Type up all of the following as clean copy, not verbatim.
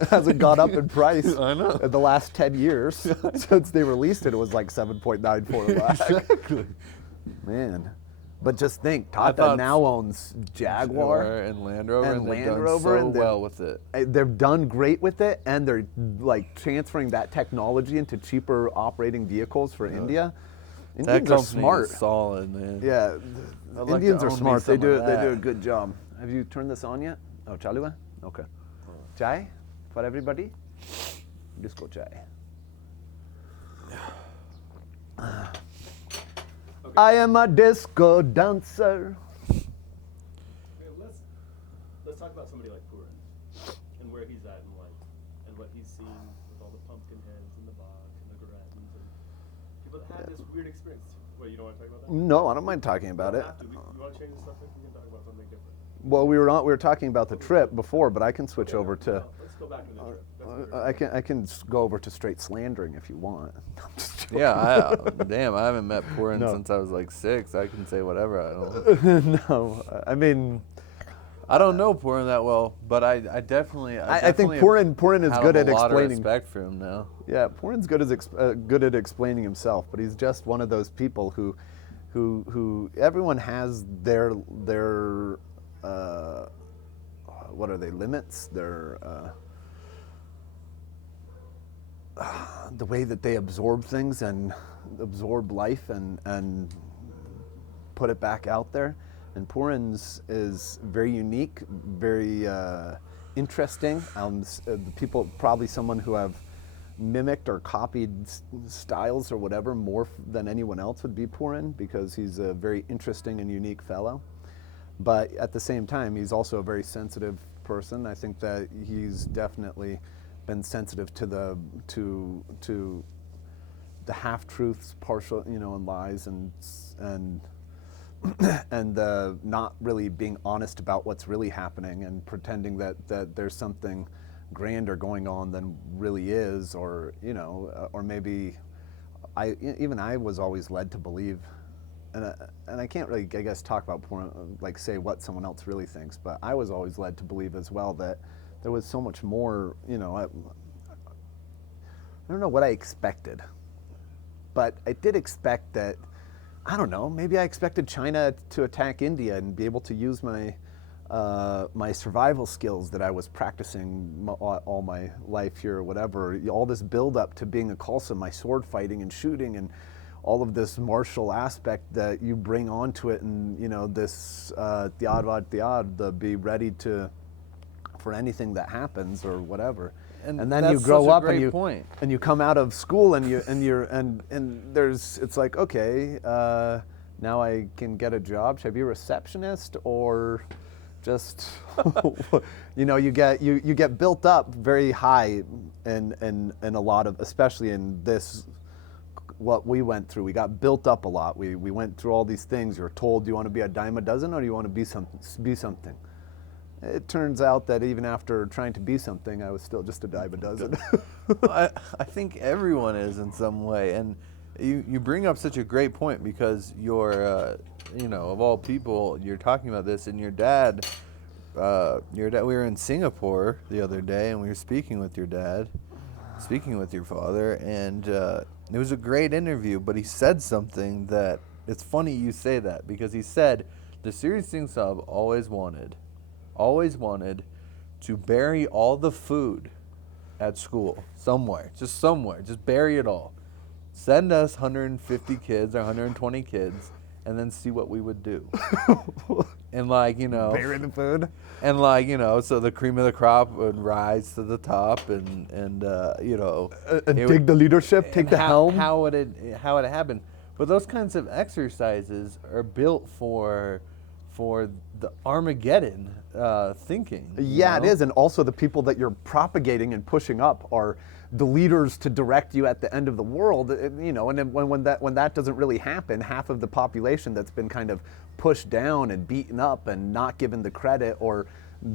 hasn't gone up in price I know. in the last 10 years. Since they released it, it was like 7.94 lakh. Exactly. Man. But just think, I Tata thought now owns Jaguar and Land Rover, and Land they've done Rover, so and well with it. they've done great with it, and they're like transferring that technology into cheaper operating vehicles for India. That Indians are company smart. is solid, man. Yeah, I'd like Indians to are own me smart. They some do of they do a that. good job. Have you turned this on yet? Oh, chalu hai? Okay. Chai for everybody? Disco chai. I am a disco dancer. Okay, let's talk about somebody like Purin and where he's at in life and what he's seen with all the pumpkin heads and the Bach and the Garatans and people that had this weird experience. What, you don't want to talk about that? No, I don't mind talking about You it. don't have to. You want to change the subject? We can talk about something different. Well, we were talking about the trip before, but I can switch over to. No, let's go back to the trip. That's what I can go over to straight slandering if you want. I'm just joking. Yeah, damn, I haven't met Purin No. since I was like 6. I can say whatever I don't. No, I mean, I don't know Purin that well, but I definitely. I think Purin is have good a at lot of explaining. respect for him now. Yeah, Purin's good at explaining himself, but he's just one of those people who everyone has their what are they, limits? Their the way that they absorb things and absorb life and put it back out there. And Purin's is very unique, very interesting. The people, probably someone who have mimicked or copied styles or whatever more than anyone else would be Purin, because he's a very interesting and unique fellow. But at the same time, he's also a very sensitive person. I think that he's definitely been sensitive to the half-truths, partial, and lies, and and not really being honest about what's really happening, and pretending that there's something grander going on than really is, or or maybe I was always led to believe, and I can't really, I guess, talk about porn, like say what someone else really thinks, but I was always led to believe as well that there was so much more. I don't know what I expected, but I did expect that. I don't know. Maybe I expected China to attack India and be able to use my my survival skills that I was practicing all my life here, or whatever. All this build up to being a Khalsa, my sword fighting and shooting, and all of this martial aspect that you bring onto it, and this the be ready for anything that happens or whatever. And then you grow up and you come out of school and there's, it's like, okay, now I can get a job. Should I be a receptionist or just you get built up very high in a lot of, especially in this, what we went through. We got built up a lot. We went through all these things. You're told, do you want to be a dime a dozen or do you want to be something? It turns out that even after trying to be something, I was still just a dime a dozen. I think everyone is in some way, and you bring up such a great point, because you're, of all people, you're talking about this, and your dad, we were in Singapore the other day, and we were speaking with your father, and it was a great interview, but he said something that, it's funny you say that, because he said, the Serious Thing Sub always wanted to bury all the food at school somewhere, just bury it all. Send us 150 kids or 120 kids, and then see what we would do. And bury the food. And so the cream of the crop would rise to the top, and dig the leadership, take the helm. How would it happen? But those kinds of exercises are built for the Armageddon thinking. Yeah, it is, and also the people that you're propagating and pushing up are the leaders to direct you at the end of the world. And then when that doesn't really happen, half of the population that's been kind of pushed down and beaten up and not given the credit, or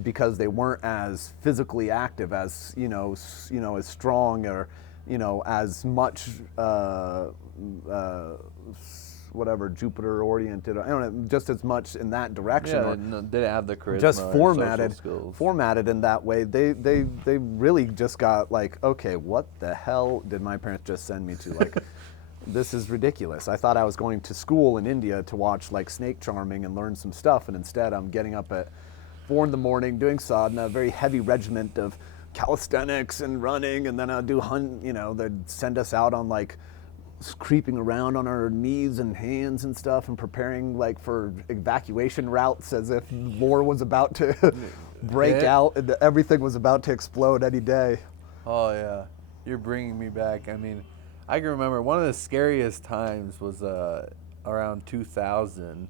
because they weren't as physically active, as as strong, or as much whatever, Jupiter oriented. I don't know, just as much in that direction. Yeah, or they didn't have the charisma. just or formatted, social skills. formatted in that way. They really just got like, okay, what the hell did my parents just send me to? Like, this is ridiculous. I thought I was going to school in India to watch like snake charming and learn some stuff, and instead I'm getting up at 4 in the morning doing sadhana, a very heavy regiment of calisthenics and running, and then I'll do they'd send us out on like creeping around on our knees and hands and stuff and preparing like for evacuation routes as if war was about to break out and everything was about to explode any day. Oh yeah, you're bringing me back. I mean, I can remember one of the scariest times was around 2000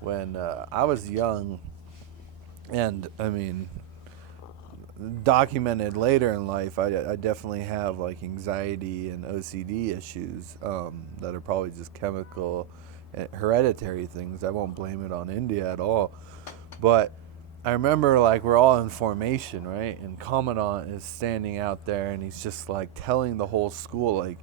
when I was young, and I mean, documented later in life, I definitely have like anxiety and OCD issues that are probably just chemical, hereditary things. I won't blame it on India at all, but I remember like we're all in formation, right? And Commandant is standing out there and he's just like telling the whole school, like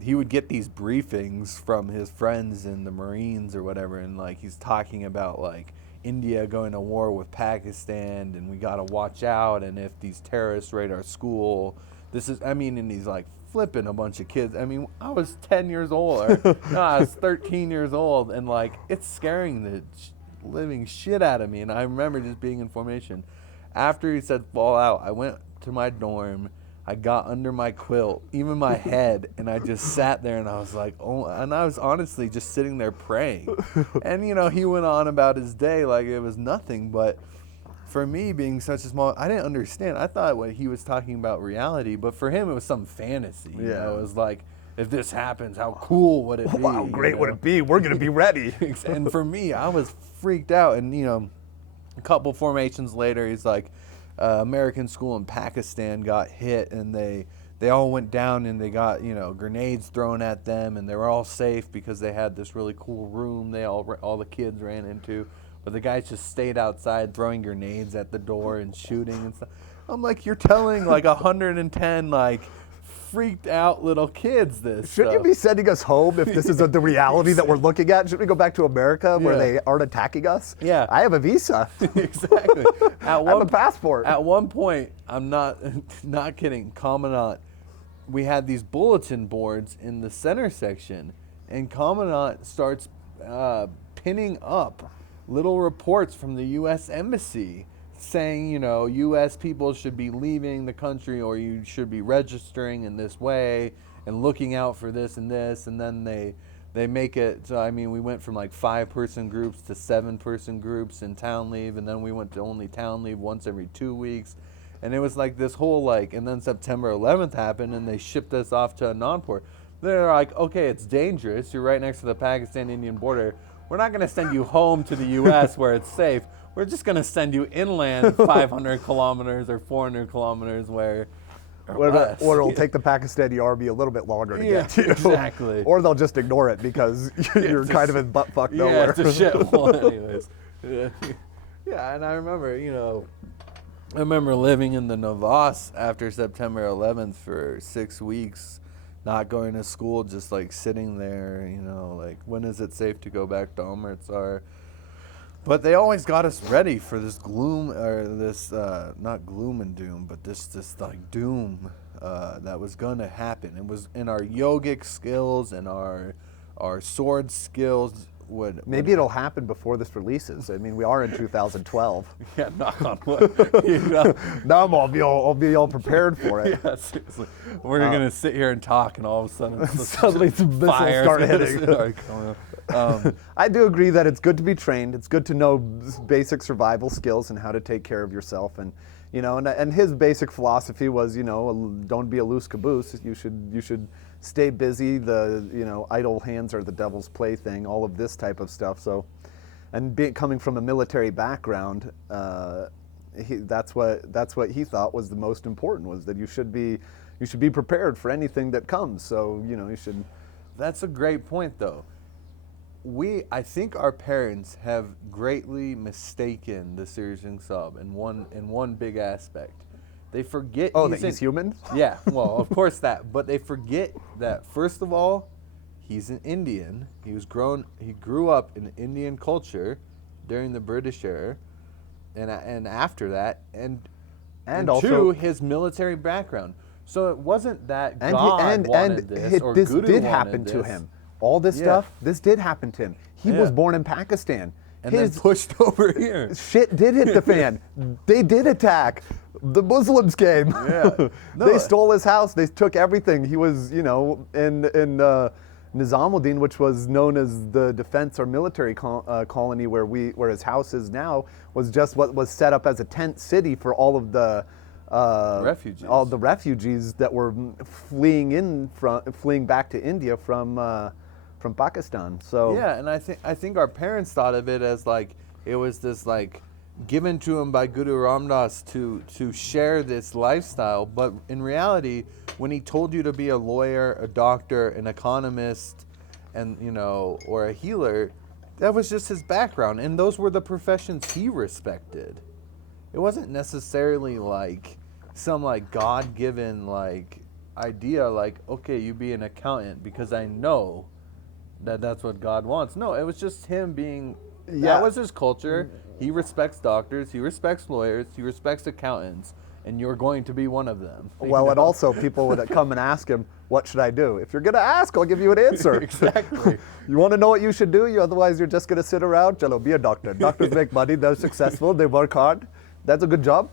he would get these briefings from his friends in the Marines or whatever, and like he's talking about like India going to war with Pakistan and we got to watch out, and if these terrorists raid our school, and he's like flipping a bunch of kids. I mean, I was 10 years old, no, I was 13 years old, and like it's scaring the living shit out of me. And I remember just being in formation. After he said fall out, I went to my dorm, I got under my quilt, even my head, and I just sat there and I was like, oh, and I was honestly just sitting there praying. And, he went on about his day like it was nothing. But for me, being such a small, I didn't understand. I thought what he was talking about reality, but for him, it was some fantasy. It was like, if this happens, how cool would it be? How great would it be? We're going to be ready. And for me, I was freaked out. And, a couple formations later, he's like, American school in Pakistan got hit, and they all went down, and they got grenades thrown at them, and they were all safe because they had this really cool room they all the kids ran into, but the guys just stayed outside throwing grenades at the door and shooting and stuff. I'm like, you're telling like 110 like freaked out little kids this. Shouldn't you be sending us home if this is the reality that we're looking at? Shouldn't we go back to America where they aren't attacking us? Yeah. I have a visa. Exactly. I have a passport. At one point, I'm not kidding, Commandant, we had these bulletin boards in the center section, and Commandant starts pinning up little reports from the U.S. Embassy saying, U.S. people should be leaving the country, or you should be registering in this way and looking out for this and this. And then they make it, so I mean, we went from like 5-person groups to 7-person groups in town leave, and then we went to only town leave once every 2 weeks. And it was like this whole like, and then September 11th happened, and they shipped us off to Anandpur. They're like, okay, it's dangerous. You're right next to the Pakistan-Indian border. We're not going to send you home to the U.S. where it's safe. We're just going to send you inland 500 kilometers or 400 kilometers where... Or it'll take the Pakistani army a little bit longer to get to. Exactly. Or they'll just ignore it because you're kind of in butt-fuck nowhere. Yeah, it's a shithole anyways. Yeah, and I remember, I remember living in the Navas after September 11th for 6 weeks, not going to school, just like sitting there, like, when is it safe to go back to Amritsar? But they always got us ready for this gloom, or this, not gloom and doom, but this like doom that was going to happen. It was in our yogic skills and our sword skills. Maybe it'll happen before this releases. I mean, we are in 2012. Yeah, knock on wood. Now I'll be all prepared for it. Yeah, seriously. We're going to sit here and talk, and all of a sudden, suddenly some missiles start hitting. I do agree that it's good to be trained. It's good to know basic survival skills and how to take care of yourself. And and his basic philosophy was, don't be a loose caboose. You should stay busy. The idle hands are the devil's plaything. All of this type of stuff. So, and coming from a military background, that's what he thought was the most important, was that you should be prepared for anything that comes. So you should. That's a great point, though. I think our parents have greatly mistaken the Sirius Sub in one big aspect. They forget. Oh, that he's human? Yeah, well, of course that, but they forget that, first of all, he's an Indian. He grew up in Indian culture during the British era, and after that, and also two, his military background. So it wasn't that and God wanted this or this Guru did wanted happen to this. him. All this Yeah. stuff, this did happen to him. He was Yeah. born in Pakistan. And then pushed over here. Shit did hit the fan. They did attack. The Muslims came. Yeah. No. They stole his house. They took everything. He was, in Nizamuddin, which was known as the defense or military colony where his house is now, was just what was set up as a tent city for all of the Refugees. all the refugees that were fleeing back to India from Pakistan. So Yeah, and I think our parents thought of it as like it was this like given to him by Guru Ramdas to share this lifestyle, but in reality, when he told you to be a lawyer, a doctor, an economist, and or a healer, that was just his background, and those were the professions he respected. It wasn't necessarily like some like God-given like idea like, okay, you be an accountant because I know that's what God wants. No, it was just him being, that was his culture. He respects doctors, he respects lawyers, he respects accountants, and you're going to be one of them. Well, and also people would come and ask him, what should I do? If you're going to ask, I'll give you an answer. Exactly. You want to know what you should do? Otherwise, you're just going to sit around. Chalo, be a doctor. Doctors make money. They're successful. They work hard. That's a good job.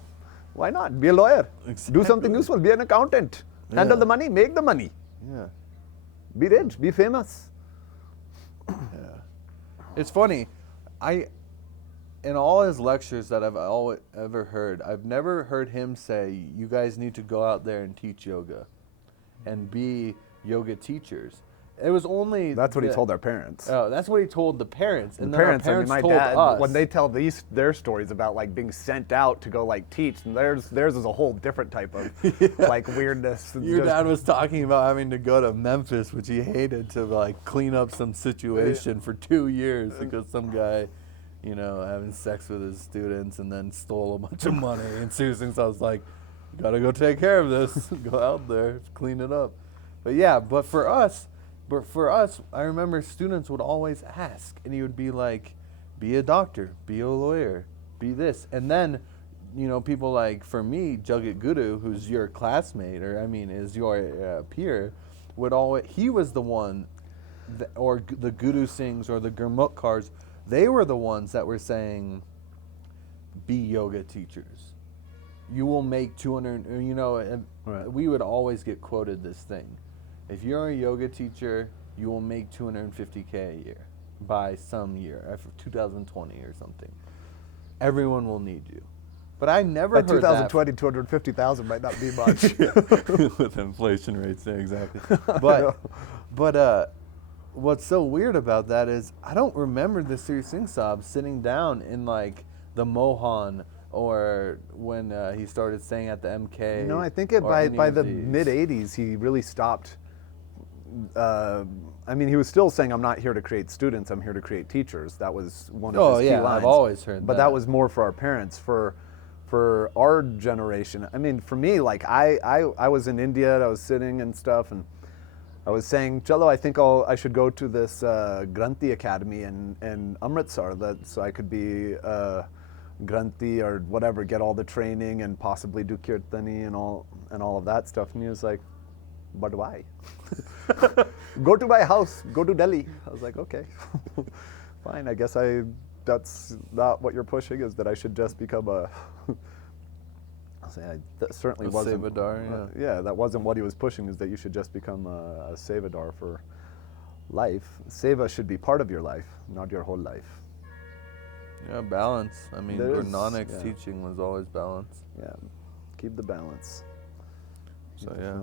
Why not? Be a lawyer. Do something useful. Be an accountant. Handle the money. Make the money. Yeah. Be rich. Be famous. It's funny. In all his lectures that I've ever heard, I've never heard him say, you guys need to go out there and teach yoga and be yoga teachers. It was only... That's what he told our parents. Oh, that's what he told the parents. And The then parents, our parents my told dad, us. when they tell their stories about like being sent out to go like teach, and theirs is a whole different type of like weirdness. Your dad was talking about having to go to Memphis, which he hated, to like clean up some situation for 2 years because some guy, having sex with his students and then stole a bunch of money. And Susan was like, you gotta go take care of this. Go out there, clean it up. But for us, I remember students would always ask, and he would be like, be a doctor, be a lawyer, be this. And then, people like, for me, Jagat Guru, who's your classmate, is your peer, he was the one, or the Guru Singhs or the Gurmukhars, they were the ones that were saying, be yoga teachers. You will make 200, and Right. we would always get quoted this thing. If you're a yoga teacher, you will make $250K a year by some year, 2020 or something. Everyone will need you. But I never By heard 2020, 250,000 might not be much. that. With inflation rates there, exactly. But what's so weird about that is I don't remember the Sri Singh Sahib sitting down in like the Mohan or when he started staying at the MK. No, I think or by any of the these. mid 80s he really stopped. He was still saying, I'm not here to create students, I'm here to create teachers. That was one of his key lines. I've always heard But that. that was more for our parents. For our generation, for me, like I was in India, I was sitting and stuff, and I was saying, Chalo, I think I should go to this Granthi Academy in Amritsar, so I could be Granthi or whatever, get all the training and possibly do Kirtani and all of that stuff. And he was like, but why? Go to my house, go to Delhi. I was like, okay, fine. I guess that's not what you're pushing, is that I should just become a... that certainly A wasn't... Sevadar, yeah, that wasn't what he was pushing, is that you should just become a Sevadar for life. Seva should be part of your life, not your whole life. Yeah, balance. There Guru is, Nanak's yeah. teaching was always balance. Yeah, keep the balance. So yeah.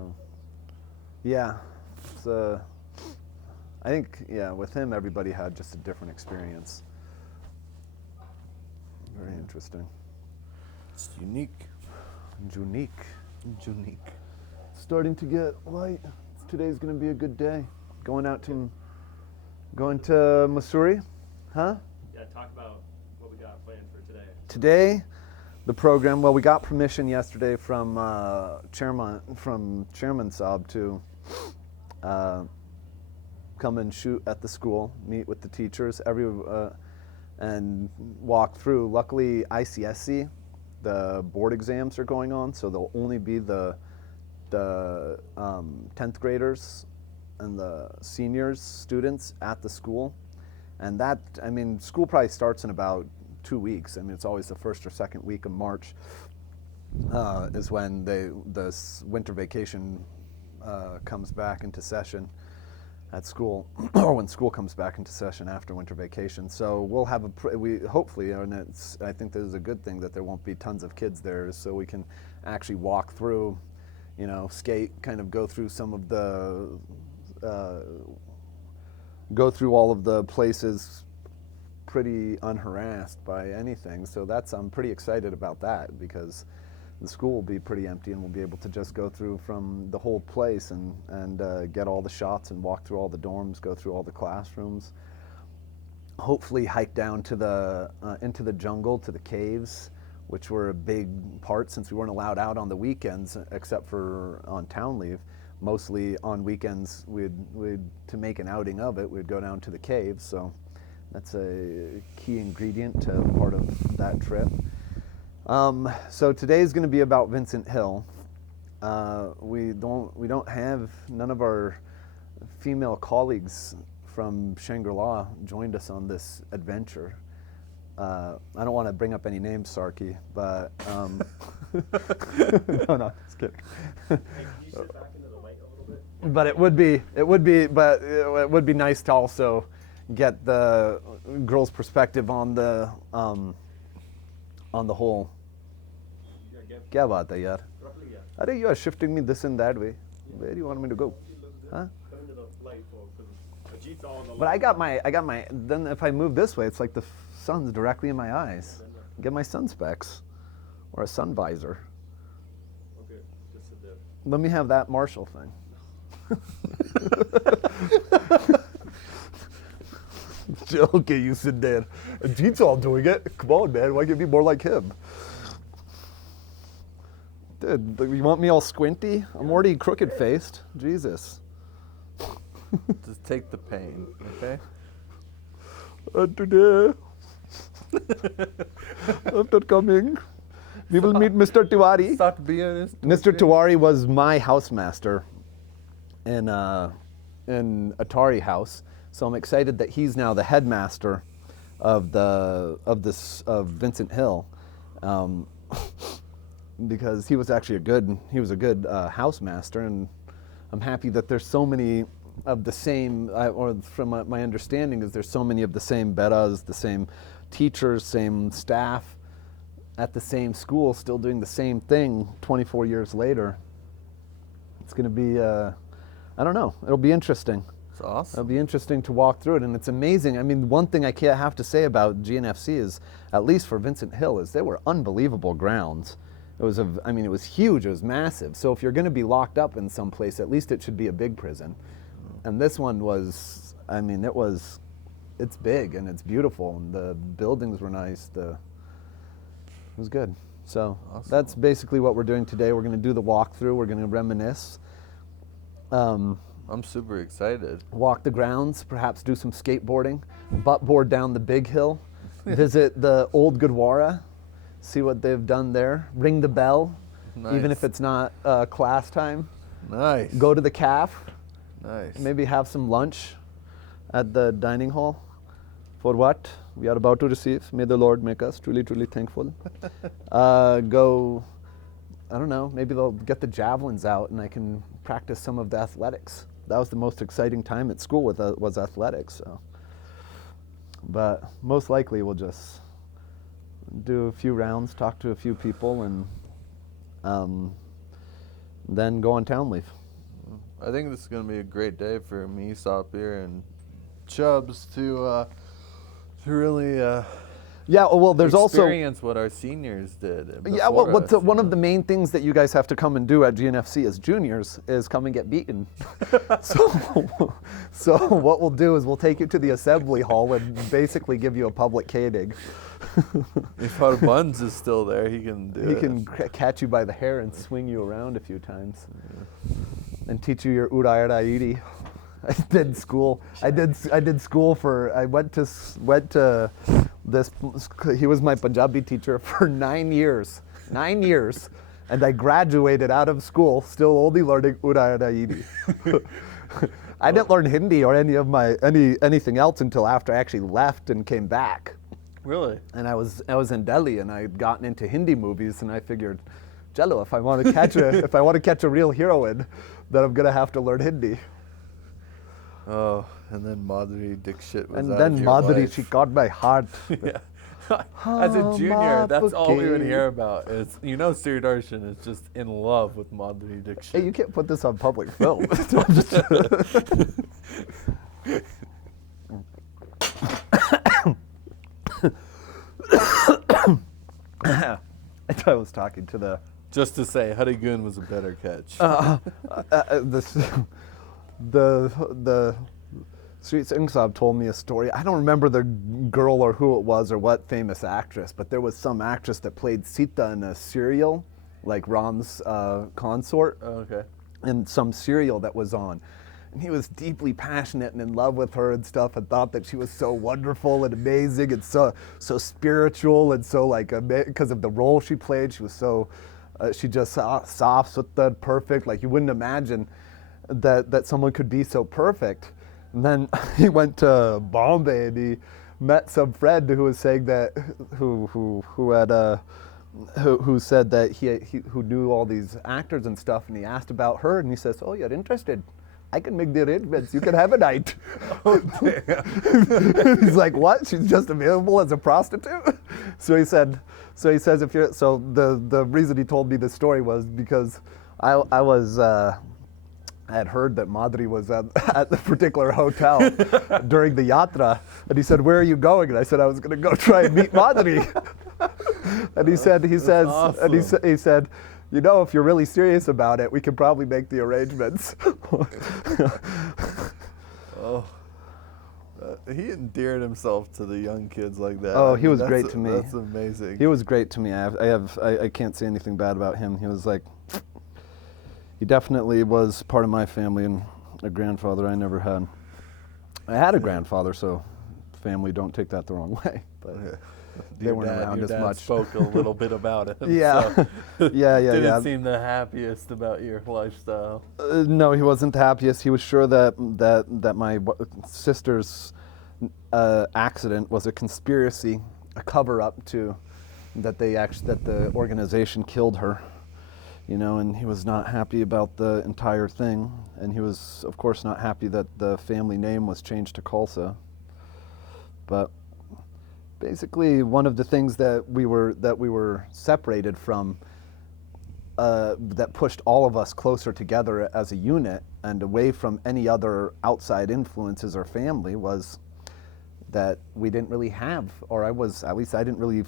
Yeah, it's, I think, with him, everybody had just a different experience. Very interesting. It's unique. Unique. Unique. Starting to get light. Today's going to be a good day. Going to Mussoorie, huh? Yeah, talk about what we got planned for today. Today, the program. Well, we got permission yesterday from Chairman Saab to, because come and shoot at the school, meet with the teachers, and walk through. Luckily, ICSC, the board exams are going on, so there'll only be the 10th graders and the seniors students at the school. And that, I mean, school probably starts in about 2 weeks. I mean, it's always the first or second week of March is when the winter vacation comes back into session at school, or when school comes back into session after winter vacation. So we'll have we hopefully, and I think this is a good thing that there won't be tons of kids there, so we can actually walk through, you know, skate, kind of go through some of the, go through all of the places pretty unharassed by anything. So I'm pretty excited about that, because the school will be pretty empty and we'll be able to just go through from the whole place and get all the shots and walk through all the dorms, go through all the classrooms. Hopefully hike down to the into the jungle, to the caves, which were a big part since we weren't allowed out on the weekends except for on town leave. Mostly on weekends, to make an outing of it, we'd go down to the caves. So that's a key ingredient to part of that trip. So today's going to be about Vincent Hill. We don't have, none of our female colleagues from Shangri-La joined us on this adventure. I don't want to bring up any names, Sarky, but no, just kidding. Hey, can you sit back into the light a little bit? But it would be nice to also get the girls' perspective on the whole. क्या बात है यार? Roughly, yeah. अरे, you are shifting me this and that way. Where do you want me to go? Huh? Come into the light, because Ajeet's all in the But light. I got my. Then if I move this way, it's like the sun's directly in my eyes. Get my sun specs, or a sun visor. Okay, just sit there. Let me have that Marshall thing. Okay, you sit there. Jeet's all doing it. Come on, man. Why can't you be more like him? Dude, you want me all squinty? I'm already crooked-faced. Jesus. Just take the pain, okay? Today, after coming, we will meet Mr. Tiwari. Stop being honest. Mr. Tiwari was my housemaster in Atari House, so I'm excited that he's now the headmaster of Vincent Hill, because he was actually a good housemaster, and I'm happy that there's so many of the same, or from my understanding is there's so many of the same betas, the same teachers, same staff at the same school, still doing the same thing 24 years later. It's going to be, I don't know, it'll be interesting. It's awesome. It'll be interesting to walk through it, and it's amazing. I mean, one thing I have to say about GNFC is, at least for Vincent Hill, is they were unbelievable grounds. It was it was huge, it was massive. So if you're going to be locked up in some place, at least it should be a big prison. And this one was, I mean, it's big and it's beautiful, and the buildings were nice. It was good. So Awesome. That's basically what we're doing today. We're going to do the walkthrough. We're going to reminisce. I'm super excited. Walk the grounds, perhaps do some skateboarding, butt board down the big hill, visit the old Gurdwara, see what they've done there, ring the bell, even if it's not class time. Nice. Go to the calf, Nice. maybe have some lunch at the dining hall for what we are about to receive. May the Lord make us truly, truly thankful. Go, I don't know, maybe they'll get the javelins out and I can practice some of the athletics. That was the most exciting time at school was athletics. So. But most likely we'll just do a few rounds, talk to a few people, and then go on town leave. I think this is going to be a great day for me, Sapir, and Chubbs to really Yeah, well, there's also experience what our seniors did. yeah. Well, before us, one of the main things that you guys have to come and do at GNFC as juniors is come and get beaten. so what we'll do is we'll take you to the assembly hall and basically give you a public caning. If our Buns is still there, he can do He it. can catch you by the hair and swing you around a few times, and teach you your Urairairi. I did school. I did school for. I went to this. He was my Punjabi teacher for 9 years. 9 years, and I graduated out of school still only learning Urdu. I didn't learn Hindi or anything else until after I actually left and came back. Really? And I was in Delhi, and I had gotten into Hindi movies, and I figured, Jello, if I want to catch a real heroine, then I'm gonna have to learn Hindi. Oh, and then Madhuri Dixit was And out then of your Madhuri, life. she got my heart. Yeah. As a junior, that's all we would hear about. Is Sri Darshan is just in love with Madhuri Dixit. Hey, you can't put this on public film. I was talking to the Just to say, Harigun was a better catch. the Sri Singh Saab told me a story. I don't remember the girl or who it was or what famous actress, but there was some actress that played Sita in a serial, like Ram's consort, Okay. in some serial that was on. And he was deeply passionate and in love with her and stuff, and thought that she was so wonderful and amazing and so spiritual and so because of the role she played, she was so she just soft, sutta, perfect. Like you wouldn't imagine that someone could be so perfect. And then he went to Bombay and he met some friend who was saying that who said that he who knew all these actors and stuff, and he asked about her, and he says, "Oh, you're interested? I can make the arrangements. You can have a night." Oh, damn. He's like, "What? She's just available as a prostitute?" So he says, if you're, so the reason he told me this story was because I had heard that Madhuri was at the particular hotel during the yatra, and he said, "Where are you going?" And I said, "I was going to go try and meet Madhuri." And he said, awesome. he said, if you're really serious about it, we can probably make the arrangements. Oh. He endeared himself to the young kids like that. Oh, he was great to me. That's amazing. He was great to me. I can't say anything bad about him. He was he definitely was part of my family and a grandfather I never had. I had a grandfather, so family, don't take that the wrong way. But they weren't around your as dad much. spoke a little bit about it. Yeah. So yeah. Didn't seem the happiest about your lifestyle. No, he wasn't the happiest. He was sure that my sister's accident was a conspiracy, a cover-up that the organization killed her. And he was not happy about the entire thing, and he was, of course, not happy that the family name was changed to Khalsa. But basically, one of the things that we were separated from, that pushed all of us closer together as a unit and away from any other outside influences or family, was that we didn't really have, or at least I didn't really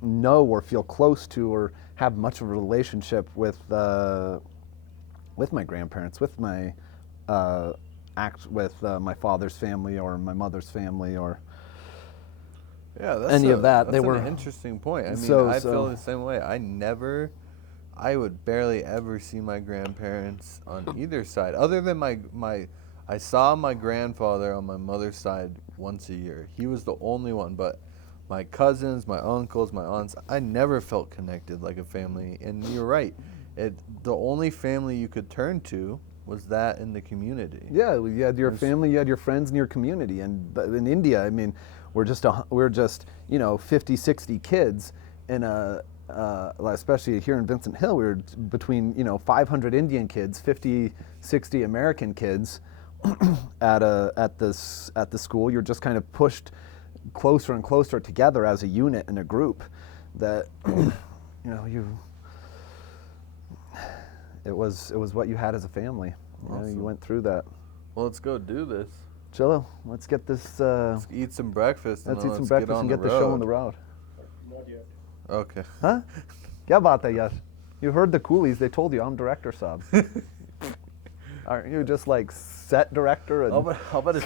know or feel close to or have much of a relationship with my grandparents, with my my father's family or my mother's family or any of that. That's They were an interesting point. I mean, So- I feel the same way. I would barely ever see my grandparents on either side, other than I saw my grandfather on my mother's side once a year. He was the only one, but my cousins, my uncles, my aunts, I never felt connected like a family. And you're right. The only family you could turn to was that in the community. Yeah, you had your family, you had your friends, and your community. And in India, I mean, we're just 50, 60 kids in especially here in Vincent Hill, we were between 500 Indian kids, 50, 60 American kids at the school. You're just kind of pushed closer and closer together as a unit and a group. That it was what you had as a family. Awesome. You went through that. Well, let's go do this. Chillo, let's get this. Let's eat some breakfast. Let's and eat then some get breakfast on and get the show on the road. Not yet. Okay. Huh? Kya baat hai yaar? You heard the coolies. They told you I'm director, Saab. Aren't you just like set director? And I'm gonna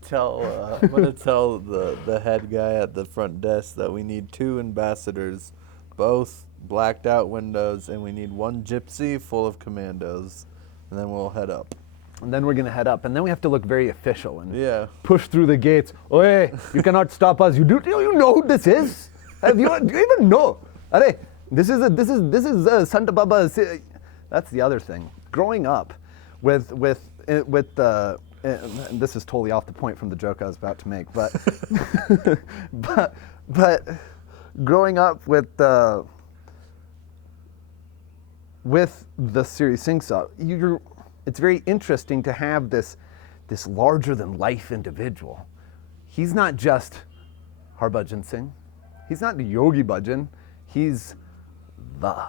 tell the head guy at the front desk that we need 2 ambassadors, both blacked out windows, and we need 1 gypsy full of commandos, and then we'll head up. And then we're going to head up. And then we have to look very official and Yeah. push through the gates. Oye, you cannot stop us. Do you know who this is? Do you even know? Are, this is Santa Baba. That's the other thing. Growing up with the, and this is totally off the point from the joke I was about to make, but but growing up with the Siri Sing Song, it's very interesting to have this larger than life individual. He's not just Harbhajan Singh. He's not Yogi Bhajan. He's the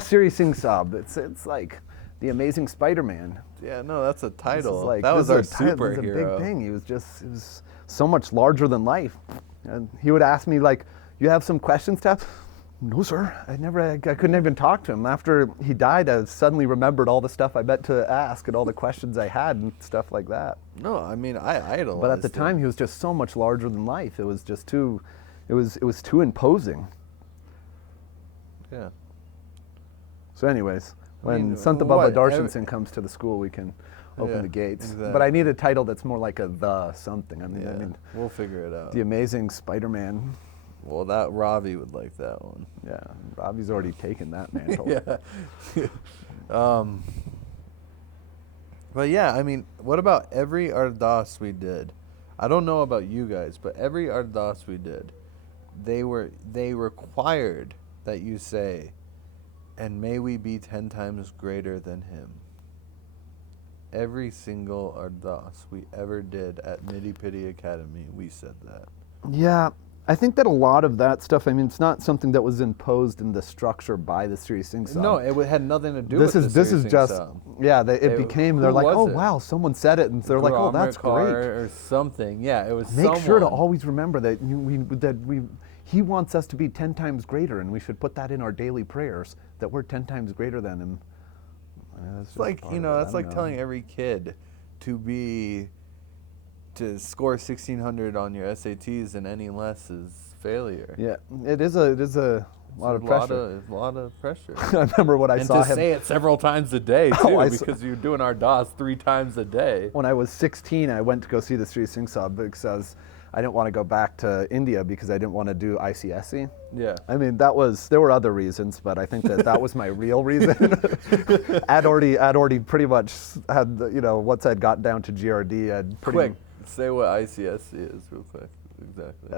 Siri Sing Song. It's like the Amazing Spider-Man. Yeah, no, that's a title. Like, that was our It was a superhero. big thing. It was so much larger than life. And he would ask me, like, you have some questions, Tap? No, sir. I couldn't even talk to him. After he died, I suddenly remembered all the stuff I meant to ask and all the questions I had and stuff like that. No, I mean, I idolized But at the time, him. he was just so much larger than life. It was just too, it was too imposing. Yeah. So anyways, when mean, Santa Baba what? Darshan Singh comes to the school, we can open Yeah, the gates. But exactly. I need a title that's more like a the something. I mean, We'll figure it out. the Amazing Spider-Man. Well, that Ravi would like that one. Yeah, Robbie's already taken that mantle. Yeah. But yeah, I mean, what about every Ardas we did? I don't know about you guys, but every Ardas we did, they required that you say, "And may we be 10 times greater than him." Every single Ardas we ever did at Nitty Pitty Academy, we said that. Yeah, I think that a lot of that stuff, I mean, it's not something that was imposed in the structure by the Sri Sing Song. No, it had nothing to do this with is the this Sri is Sing just Song. yeah. It It- became. who They're like, was oh it? wow, someone said it, and they're like, oh, that's Grammar great. card or something. Yeah, it was Make someone. sure to always remember that he wants us to be 10 times greater, and we should put that in our daily prayers that we're 10 times greater than him. It's like, that's like telling every kid to score 1600 on your SATs and any less is failure. Yeah, it is a lot of pressure. A lot of pressure. I remember what I And saw to him say it several times a day too, Oh, I because you're doing our DOS 3 times a day. when I was 16. I went to go see the Sri Sing Song because I didn't want to go back to India because I didn't want to do ICSE. Yeah. I mean, there were other reasons, but I think that was my real reason. I'd already pretty much had, once I'd got down to GRD, I'd pretty Quick, say what ICSC is real quick. Exactly.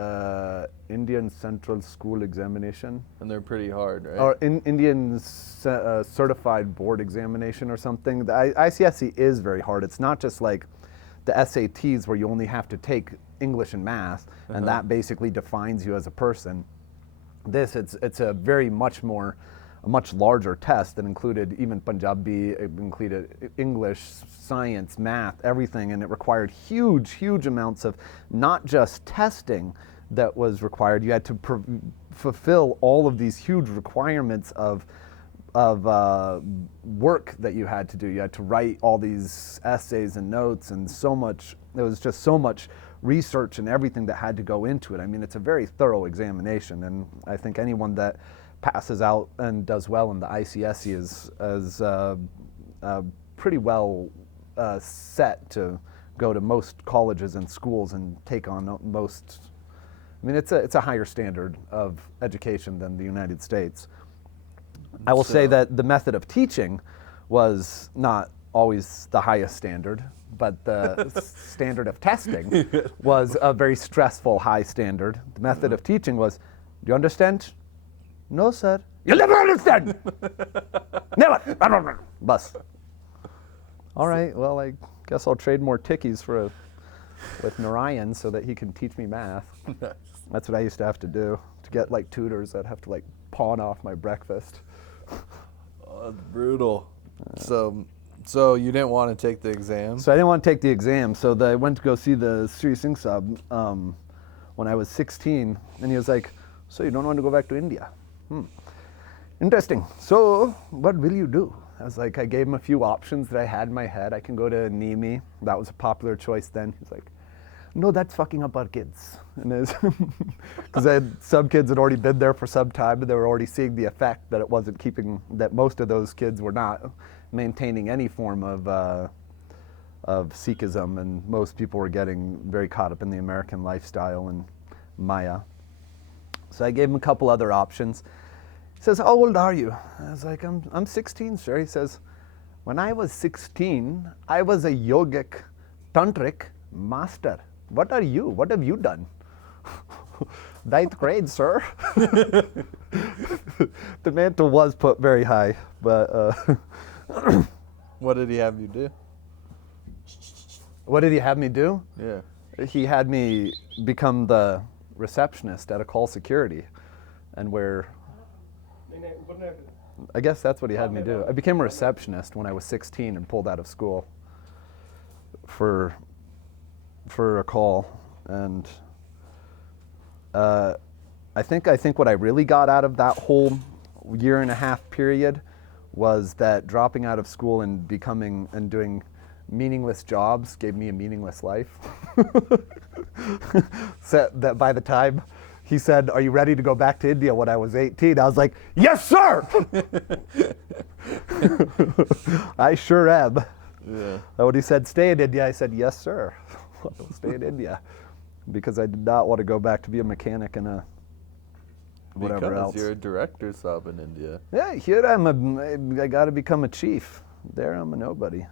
Indian Central School Examination, And they're pretty hard, right? or Indian Certified Board Examination or something. The ICSE is very hard. It's not just like the SATs where you only have to take English and math, and that basically defines you as a person. It's a much larger test that included even Punjabi, it included English, science, math, everything, and it required huge amounts of not just testing that was required. You had to fulfill all of these huge requirements of work that you had to do. You had to write all these essays and notes, and there was just so much research and everything that had to go into it. I mean, it's a very thorough examination, and I think anyone that passes out and does well in the ICSE is pretty well set to go to most colleges and schools and take on most. I mean, it's a higher standard of education than the United States. I will say that the method of teaching was not always the highest standard, but the standard of testing was a very stressful high standard. The method of teaching was, do you understand? No, sir. You'll never understand. Never. Bus. All right. Well, I guess I'll trade more tickies with Narayan so that he can teach me math. That's what I used to have to do to get like tutors. I'd have to like pawn off my breakfast. Oh, that's brutal. So you didn't want to take the exam? So I didn't want to take the exam. So I went to go see the Sri Sing Song when I was 16, and he was like, "So you don't want to go back to India? Interesting. So what will you do?" I was like, I gave him a few options that I had in my head. I can go to Nimi. That was a popular choice then. He's like, no, that's fucking up our kids. And because some kids had already been there for some time, and they were already seeing the effect that it wasn't keeping, that most of those kids were not maintaining any form of Sikhism, and most people were getting very caught up in the American lifestyle and Maya. So I gave him a couple other options. He says, how old are you? I was like, I'm 16, sir. He says, when I was 16, I was a yogic tantric master. What are you? What have you done? Ninth grade, sir. The mantle was put very high, but What did he have you do? what did he have me do? Yeah. He had me become the receptionist at a call security, and I guess that's what he had me do. I became a receptionist when I was 16 and pulled out of school for a call, and I think what I really got out of that whole year and a half period was that dropping out of school and becoming and doing meaningless jobs gave me a meaningless life. So that by the time he said, "Are you ready to go back to India?" when I was 18, I was like, "Yes, sir!" I sure am. Yeah. When he said, "Stay in India," I said, "Yes, sir." I'll stay in India, because I did not want to go back to be a mechanic and a whatever Because else. you're a director sub in India. Yeah, here I got to become a chief. There I'm a nobody.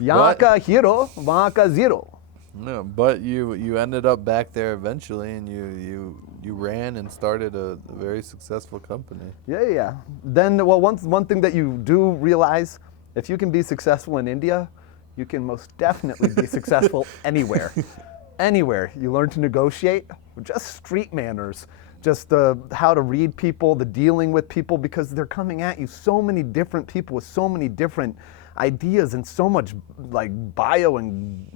Yahan ka hero, wahan ka zero. No, but you ended up back there eventually, and you ran and started a very successful company. Yeah. Then, well, one thing that you do realize, if you can be successful in India, you can most definitely be successful anywhere. Anywhere. You learn to negotiate, just street manners, just how to read people, the dealing with people, because they're coming at you, so many different people with so many different ideas and so much like bio and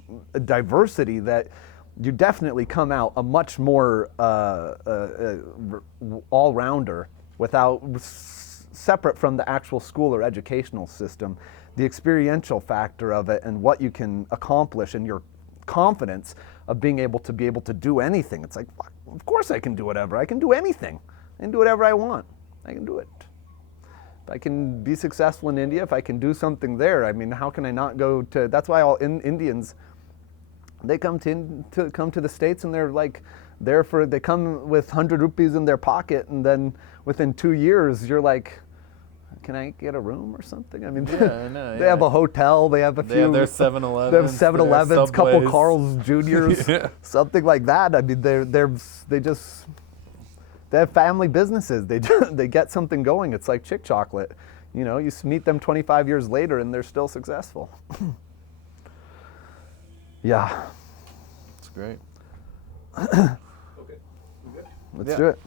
diversity, that you definitely come out a much more all-rounder without separate from the actual school or educational system. The experiential factor of it and what you can accomplish and your confidence of being able to do anything. It's like, fuck, of course I can do whatever. I can do anything. I can do whatever I want. I can do it. If I can be successful in India, if I can do something there, I mean, how can I not go to, that's why all Indians, they come to the States, and they're like, they come with 100 rupees in their pocket, and then within 2 years, you're like, can I get a room or something? I mean, Yeah, I know, they have a hotel, they have a few. They have their 7-Elevens. They have 7-Elevens, couple Subways. Carl's Juniors, Yeah. something like that. I mean, they have family businesses. They get something going. It's like Chick Chocolate. You know, you meet them 25 years later and they're still successful. Yeah. That's great. Okay. We good? Let's Yeah. do it.